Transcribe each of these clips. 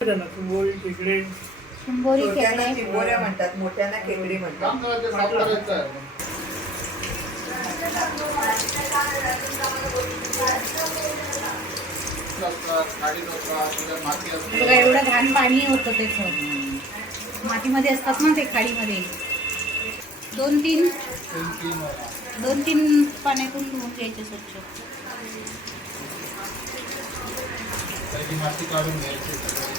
चिंबोरी खेकडे. शिंबोरी चिंबोऱ्या म्हणतात मोठ्यांना खेकडी म्हणतात. काम करायचं साफ करायचं आहे. असतात, खाडीत असतात, त्याच्यात माती असते. बघा एवढं घाण पाणी होतं त्याचं मातीमध्ये असतात ना ते खाडीमध्ये. दोन तीन. दोन तीन पाण्यातून धुवून घ्यायचे स्वच्छ. त्याची माती काढून घ्यायची सगळी.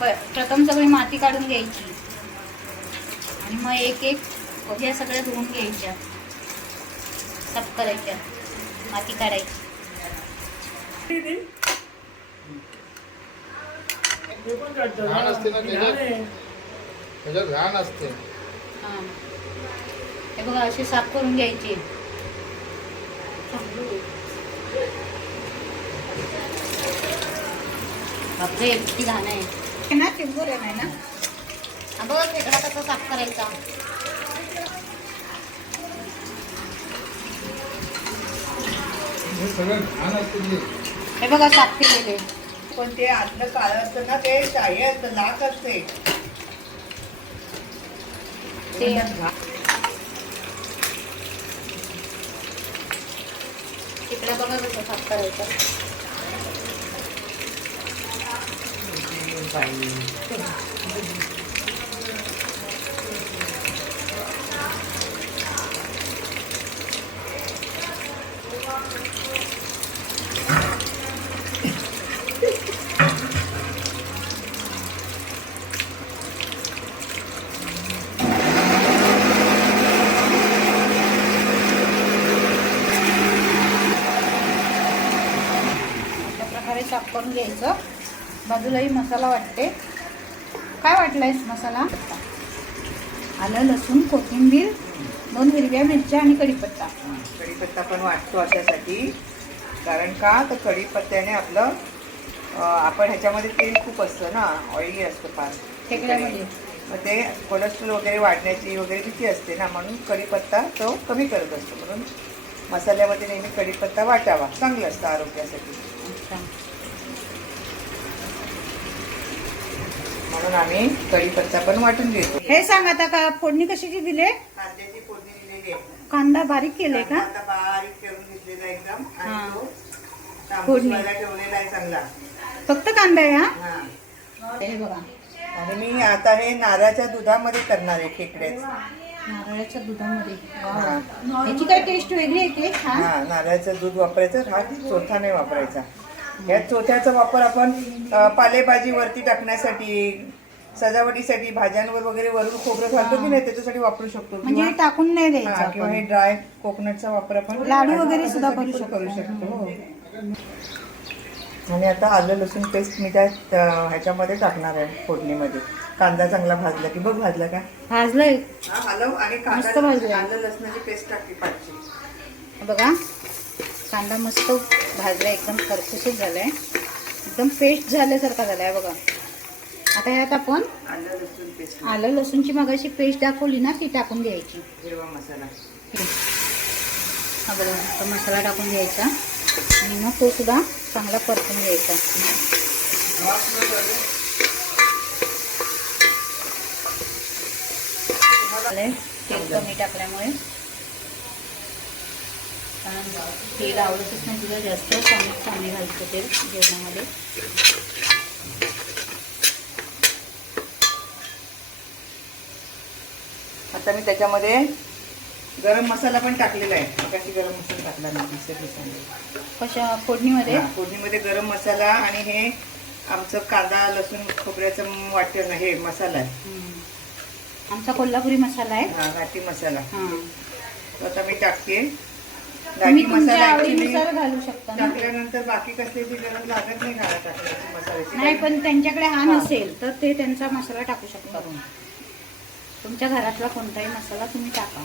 प- प्रथम सगळी माती काढून घ्यायची. आणि मग एक एक ह्या सगळ्या धुवून घ्यायच्या. साफ करायच्या. माती काढायची. ते पण काढतात घाण असते ना त्याच्यात? घाण आहे. त्याच्यात घाण असते. हां. हे बघा असे साफ करून घ्यायचे. बापरे किती घाण आहे. हे ना चिंबोर आहे नाही ना. हा बघ खेकडा कसा साफ करायचा. हे. हे बघा साफ केलेले. पण ते आतलं काळं असतं ना ते शाही असतं लाख असते. ते. खेकडा बघा कसं साफ करायचा. अशा प्रकारे साफ करून घ्यायचं बाजूलाही मसाला वाटते. काय वाटलायस मसाला? आलं लसूण कोथिंबीर दोन हिरव्या मिरच्या आणि कढीपत्ता. कढीपत्ता पण वाटतो अशासाठी. कारण का? तर कढीपत्त्याने आपलं आपण ह्याच्यामध्ये तेल खूप असतं ना ऑइली असतं फार. खेकड्यामध्ये. मग ते कोलेस्ट्रॉल वगैरे वाढण्याची वगैरे भीती असते ना म्हणून कढीपत्ता तो कमी करत असतो. म्हणून मसाल्यामध्ये नेहमी कढीपत्ता वाटावा. चांगलं असतं आरोग्यासाठी. म्हणून आम्ही कढीपत्ता पण वाटून घेतो. हे सांग आता का फोडणी कशाची दिले कांद्याची फोडणी दिलेली आहे. कांदा बारीक केले का? कांदा बारीक करून घेतलेला एकदम. हा. आणि तो फोडणी. ठेवलेला आहे चांगला. फक्त कांदा आहे हा? हा. हे बघा. आणि मी आता हे नारळाच्या दुधामध्ये करणार आहे खेकड्याच. नारळाच्या दुधामध्ये. वा. याची काय टेस्ट वेगळी आहे की? छान. हा नारळाचं दूध वापरायचं हा चोथा नाही वापरायचा. या चोथ्याचा वापर आपण अ, पालेभाजी वरती टाकण्यासाठी सजावटीसाठी भाज्यांवर वगैरे वरून खोबरं घालतो की नाही त्याच्यासाठी वापरू शकतो म्हणजे हे किंवा टाकून नाही हा, द्यायचं किंवा हे. ड्राय कोकोनटचा वापर आपण लाडू वगैरे सुद्धा करू पण. करू शकतो. आणि आता आलं लसूण पेस्ट मी त्या अ, ह्याच्यामध्ये टाकणार आहे फोडणीमध्ये. कांदा चांगला भाजला की बघ भाजला का? भाजलंय. हा, हलव आणि मस्त कांदा भाजलंय. आलं लसणाची पेस्ट टाकली पाहिजे. हे बघा. कांदा मस्त भाजला एकदम खरपूसच झालाय. एकदम पेस्ट झाल्यासारखा झालाय बघा. आता यात आपण आलं लसूणची मगाशी पेस्ट दाखवली ना ती टाकून घ्यायची. हिरवा मसाला. हा. बघा तो मसाला टाकून घ्यायचा. आणि मग तो सुद्धा चांगला परतून घ्यायचा. तेल कमी टाकल्यामुळे. कारण तेल आवडतच नाही तुला जास्त कमी कमी घालतो तेल जेवणामध्ये. आता मी त्याच्यामध्ये गरम मसाला पण टाकलेला आहे. मगाशी गरम मसाला टाकला दिवसाने कशा फोडणीमध्ये? फोडणीमध्ये गरम मसाला आणि हे आमचं कांदा लसूण खोबऱ्याचं वाटण हे मसाला आहे. आमचा कोल्हापुरी मसाला आहे. हा घाटी मसाला. तो आता मी टाकते. तुम्ही तुमच्या आवडीनुसार घालू शकता ना? टाकल्यानंतर बाकी कसल्याची गरज लागत नाही घाला मसाल्याची. नाही पण त्यांच्याकडे हा हा. नसेल तर ते त्यांचा मसाला टाकू शकतात तुमच्या घरातला कोणताही मसाला तुम्ही टाका.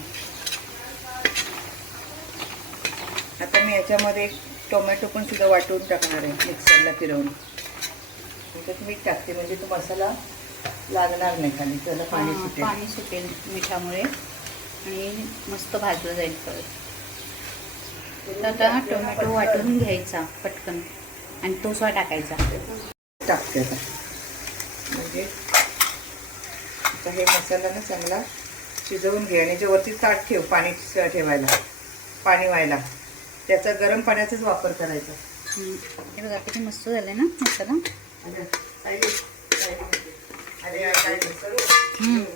आता मी याच्यामध्ये टोमॅटो पण सुद्धा वाटून टाकणार आहे मिक्सरला फिरवून. त्याच्यात मीठ टाकते म्हणजे तो मसाला लागणार नाही खाली त्याला पाणी सुटेल. पाणी सुटेल मिठामुळे. आणि मस्त भाजलं जाईल परत. आता टोमॅटो वाटून घ्यायचा पटकन आणि तो सुद्धा टाकायचा. टाकते आता. आता हे मसाला ना चांगला शिजवून घे आणि याच्यावरती ताट ठेव पाणी ठेवायला पाणी व्हायला. त्याचा गरम पाण्याचाच वापर करायचा. हे बघा किती मस्त झालंय ना मसाला.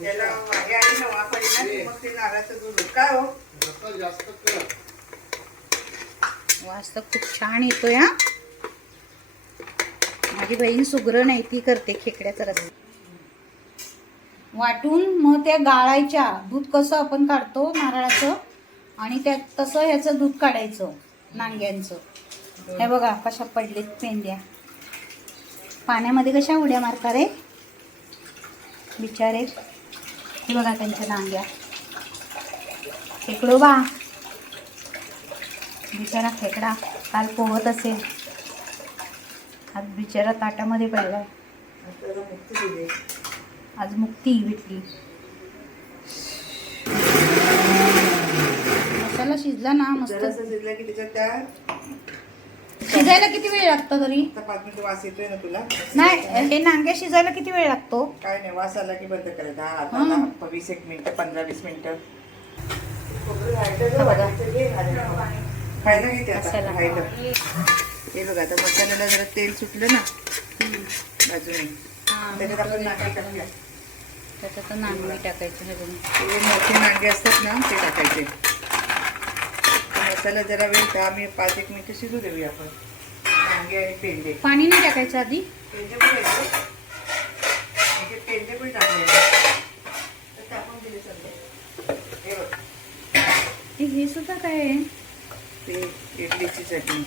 त्याला हे नारळाचं दूध. काय हो? वास तर खूप छान येतोय हा. माझी बहीण सुग्र नाही ती करते खेकड्याचा रस वाटून मग त्या गाळायच्या. दूध कसं आपण काढतो नारळाचं? आणि त्यात तसं ह्याचं दूध काढायचं नांग्यांचं. हे बघा कशा पडलेत पेंड्या. पाण्यामध्ये कशा उड्या मारतात रे? बिचारे. हे बघा त्यांच्या नांग्या. खेकडो बा. बिचारा खेकडा काल पोहत असेल. आज बिचारा ताटामध्ये दिली. आज मुक्ती भेटली. मसाला शिजला ना मस्त. शिजलं की त्याच्यात त्या शिजायला किती वेळ लागतो तरी? पाच मिनिटं वास येतोय ना तुला? नाही हे नांग्या शिजायला किती वेळ लागतो? काय नाही वास आला की बंद करायचा हा आता हं. आता वीस एक मिनिटं पंधरा वीस मिनिटं. खायला घेते आता. खायला. हे बघा आता मसाल्याला जरा तेल सुटलं ना. बाजूने. हा, त्याच्यात आपण नांगे टाकूया. त्याच्यात नांगणी टाकायचं हे मोठे नांगे असतात ना ते टाकायचे. मसाला जरा वेळ दहा मिनिट पाच एक मिनिटं शिजू देऊया आपण. नांगे आणि पेंडे. पाणी नाही टाकायचं आधी? पेंडे पण का? म्हणजे पेंडे पण टाकलेले तर टाकून दिले सगळे हे बघ. हे हे सुद्धा काय आहे? ते इडलीची चटणी.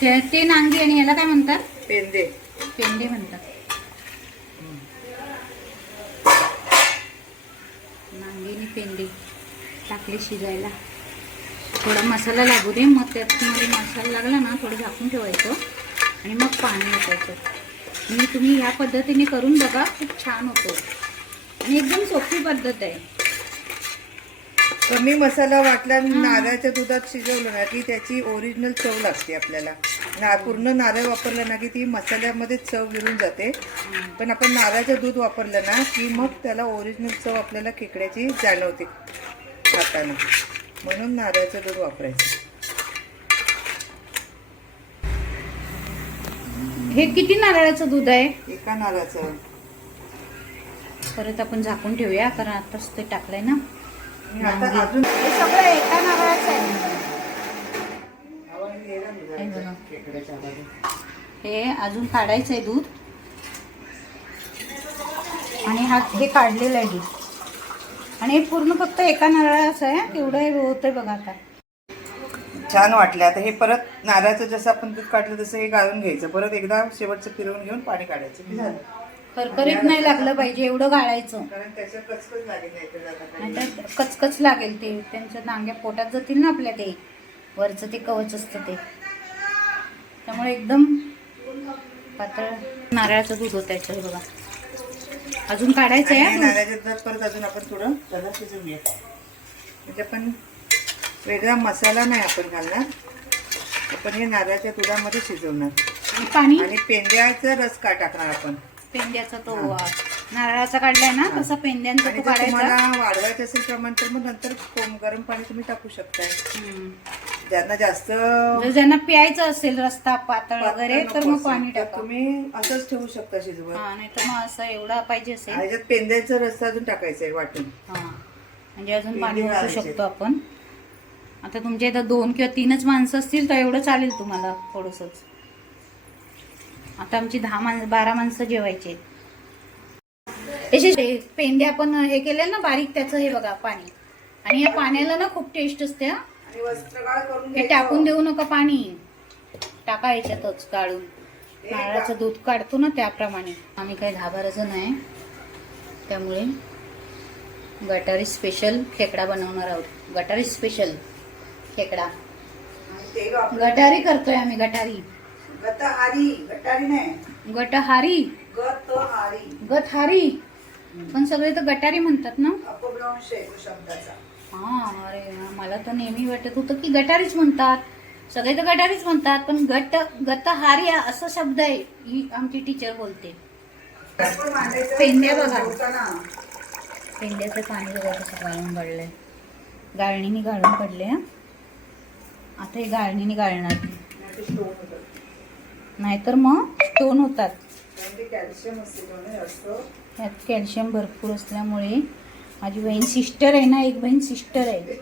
ते- ते नांगी आणि याला काय म्हणतात? पेंदे. पेंडे म्हणतात. नांगी आणि पेंडे टाकले शिजायला. थोडा मसाला लागू दे मग त्यात मसाला लागला ना थोडं झाकून ठेवायचं आणि मग पाणी ओतायचं. मी तुम्ही ह्या पद्धतीने करून बघा खूप छान होतो. आणि एकदम सोपी पद्धत आहे. कमी मसाला वाटला नारळाच्या दुधात शिजवलं ना की त्याची ओरिजिनल चव लागते आपल्याला. ना पूर्ण नारळ वापरलं ना की ती मसाल्यामध्ये चव विरून जाते. पण आपण नारळाचं दूध वापरलं ना की मग त्याला ओरिजिनल चव आपल्याला खेकड्याची जाणवते खाताना. म्हणून नारळाचं दूध वापरायचं. हे किती नारळाचं दूध आहे? एका नारळाचं. परत आपण झाकून ठेवूया कारण आताच ते टाकलंय ना. आणि आता अजून हे सगळं एका नारळाचं आहे. अजून काढायचं आहे दूध. आणि हा हे काढलेलं आहे दूध. आणि हे पूर्ण फक्त एका नारळाचं आहे तेवढं हे होतंय बघा आता. छान वाटलं आता हे परत नारळाचं जसं आपण दूध काढलं तसं हे गाळून घ्यायचं. परत एकदा शेवटचं फिरवून घेऊन पाणी काढायचं. झालं. खरखरीत नाही लागलं पाहिजे एवढं गाळायचं. कारण त्याच्या कचकच लागेल नाही तर जाता काही. नाहीतर कचकच लागेल ते त्यांच्या नांग्या पोटात जातील ना आपल्या ते. वरचं ते कवच असतं ते. त्यामुळे एकदम पातळ नारळाचं दूध होतं याचं हे बघा. अजून काढायचं आणि आहे नारळाच्या दुधात परत अजून आपण थोडं त्याला शिजवूया म्हणजे आपण वेगळा मसाला नाही आपण घालणार. आपण हे नारळाच्या दुधामध्ये शिजवणार. पाणी? आणि पेंड्याचा रस का टाकणार आपण? पेंद्याचा तो नारळाचा काढलाय ना तसा पेंद्यांचा तो काढायचा. तुम्हाला वाढवायचं असेल प्रमाण तर मग नंतर कोम- गरम पाणी तुम्ही टाकू शकताय. हम्म. ज्यांना जास्त जर ज्यांना प्यायचं असेल रस्ता पातळ वगैरे तर नको मग असेल, पाणी तर टाका. तुम्ही असंच ठेवू शकता शिजवत. हा नाही तर मग असं एवढा पाहिजे असेल. ह्याच्यात पेंद्याचा रस्ता अजून टाकायचा आहे वाटून. हा म्हणजे अजून पाणी घालायचे. शकतो आपण. आता तुमच्या इथं दोन किंवा तीनच माणसं असतील तर एवढं चालेल तुम्हाला थोडंसंच. आता आमची दहा माणसं बारा माणसं जेवायची आहेत. याचे ते पेंडे आपण हे केले ना बारीक त्याचं हे बघा पाणी. आणि या पाण्याला ना खूप टेस्ट असते हा. टाकून देऊ नका पाणी. टाका याच्यातच गाळून. नारळाचं दूध काढतो ना त्याप्रमाणे. आम्ही काही दहा बारा जण आहे. त्यामुळे गटारी स्पेशल खेकडा बनवणार आहोत. गटारी स्पेशल खेकडा. गटारी करतोय आम्ही गटारी. गतहारी गटारी नाही. गटहारी? गतहारी. गतहारी? पण सगळे तर गटारी म्हणतात ना? अपभ्रंश आहे तो शब्दाचा. हा अरे मला तर नेहमी वाटत होतं की गटारीच म्हणतात. सगळे तर गटारीच म्हणतात पण गट गतहारी असं शब्द आहे ही आमची टीचर बोलते. पेंड्या बघा. पेंड्याचं पाणी बघा कसं गाळून पडलंय. गाळणीने गाळून पडले आता हे गाळणीने गाळणार. नाहीतर मग स्टोन होतात. कॅल्शियम असते त्यामुळे जास्त यात कॅल्शियम भरपूर असल्यामुळे माझी बहीण सिस्टर आहे ना एक बहीण सिस्टर आहे.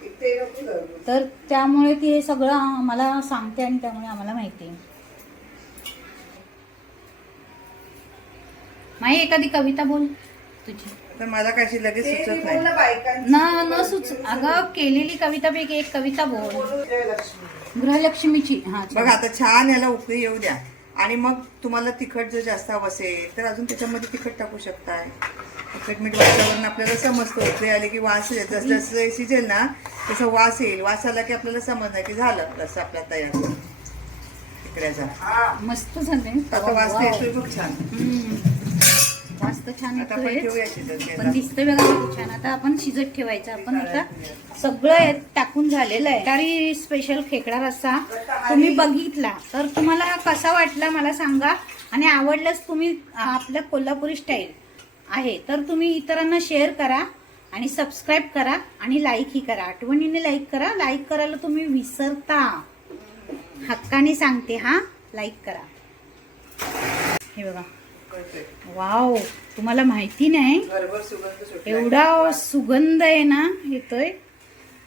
तर त्यामुळे ती हे सगळं आम्हाला सांगते आणि त्यामुळे आम्हाला माहिती आहे. माही एखादी कविता बोल तुझी. तर मला काशी लगेच सुचत नाही. न न सुच अगं केलेली कवितापैकी एक कविता बोल. गृहलक्ष्मीची हा बघ आता छान याला उकळी येऊ द्या. आणि मग तुम्हाला तिखट जर जास्त हवं असेल तर अजून त्याच्यामध्ये तिखट टाकू शकताय. तिखट मीठ वासावरून आपल्याला समजतं उकळी आले की वास जसं जसं शिजेल ना तसं वास येईल. वास आला की आपल्याला समजणार की झालं रस्सा आपला तयार. तिकड्याचा हा मस्त झाले आता वास येतोय खूप छान. वास तर छान पण याला. दिसतंय बघा किती छान. आता आपण शिजत ठेवायचं. आपण आता सगळं टाकून झालेलं आहे. तरी स्पेशल खेकडा रस्सा तुम्ही बघितला. तर तुम्हाला कसा वाटला मला सांगा. आणि आवडल्यास तुम्ही आपल्या कोल्हापुरी स्टाईल आहे. तर तुम्ही इतरांना शेअर करा आणि सबस्क्राईब करा आणि लाईकही करा. आठवणीने लाईक करा. लाईक करायला तुम्ही विसरता. हक्काने सांगते हा. लाईक करा. हे बघा. वाव तुम्हाला माहिती नाही? एवढा सुगंध आहे ना येतोय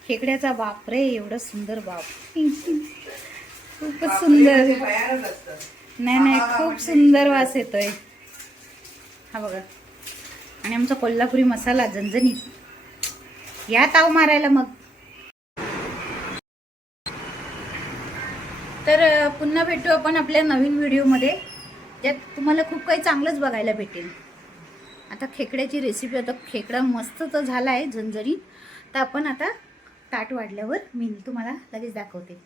खेकड्याचा बाप रे एवढं सुंदर बाप. खूपच सुंदर. असतं. नाही नाही खूप सुंदर वास येतोय. हा बघा. आणि आमचा कोल्हापुरी मसाला झणझणीत. या ताव मारायला मग. तर पुन्हा भेटू आपण आपल्या नवीन व्हिडिओमध्ये. त्यात तुम्हाला खूप काही चांगलंच बघायला भेटेल. आता खेकड्याची रेसिपी आता खेकडा मस्त तर झाला आहे झणझणीत. तर आपण आता ताट वाढल्यावर मी तुम्हाला लगेच दाखवते.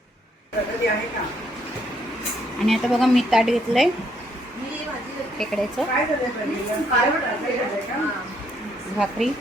आणि आता बघा मी ताट घेतलंय. खेकड्याचं. भाकरी.